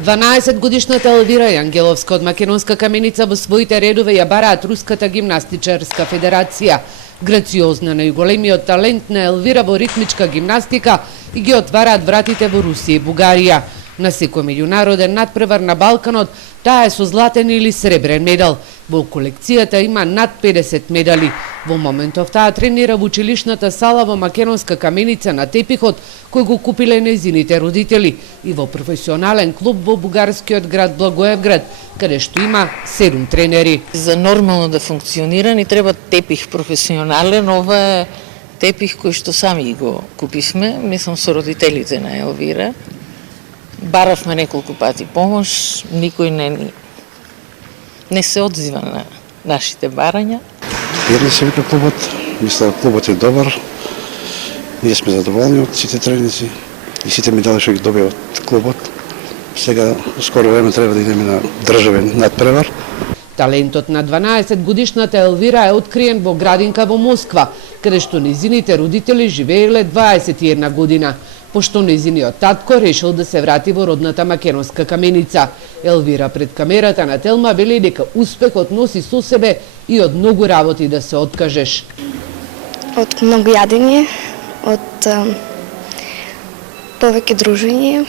12-годишната Елвира Јангеловска од Македонска Каменица во своите редове ја бараат Руската гимнастичарска федерација. Грациозна најголемиот талент на Елвира во ритмичка гимнастика и ги отвараат вратите во Русија и Бугарија. На секој меѓународен надпревар на Балканот, таа е со златен или сребрен медал. Во колекцијата има над 50 медали. Во моментов таа тренира во училишната сала во Македонска Каменица на тепихот кој го купиле нејзините родители и во професионален клуб во бугарскиот град Благоевград, каде што има 7 тренери. За нормално да функционира ни треба тепих професионален. Ова е тепих кој што сами го куписме, мислам со родителите на Елвира. Баравме неколку пати помош, никој не се одзива на нашите барања. Верни се вика клубот, мисля клубот е добар, ние сме задоволни од сите треници и сите медали што ги добија од клубот. Сега, скоро време треба да идеме на државен надпревар. Талентот на 12-годишната Елвира е откриен во градинка во Москва, каде што нејзините родители живееле 21 година, пошто нејзиниот татко решил да се врати во родната Македонска Каменица. Елвира пред камерата на Телма вели дека успехот носи со себе и од многу работи да се откажеш. Од многу јадење, од повеќе дружење,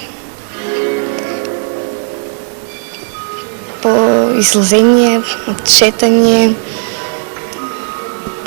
по излазење, од шетање,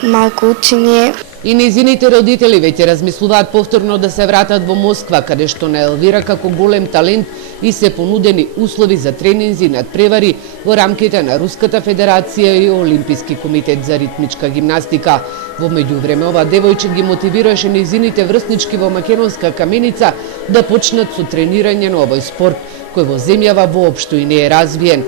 малку учење. И нејзините родители веќе размислуваат повторно да се вратат во Москва, каде што на Елвира како голем талент и се понудени услови за тренинзи и надпревари во рамките на Руската федерација и Олимписки комитет за ритмичка гимнастика. Во меѓувреме ова девојче ги мотивираше нејзините врснички во Македонска Каменица да почнат со тренирање на овој спорт, кој во земјава воопшто и не е развиен.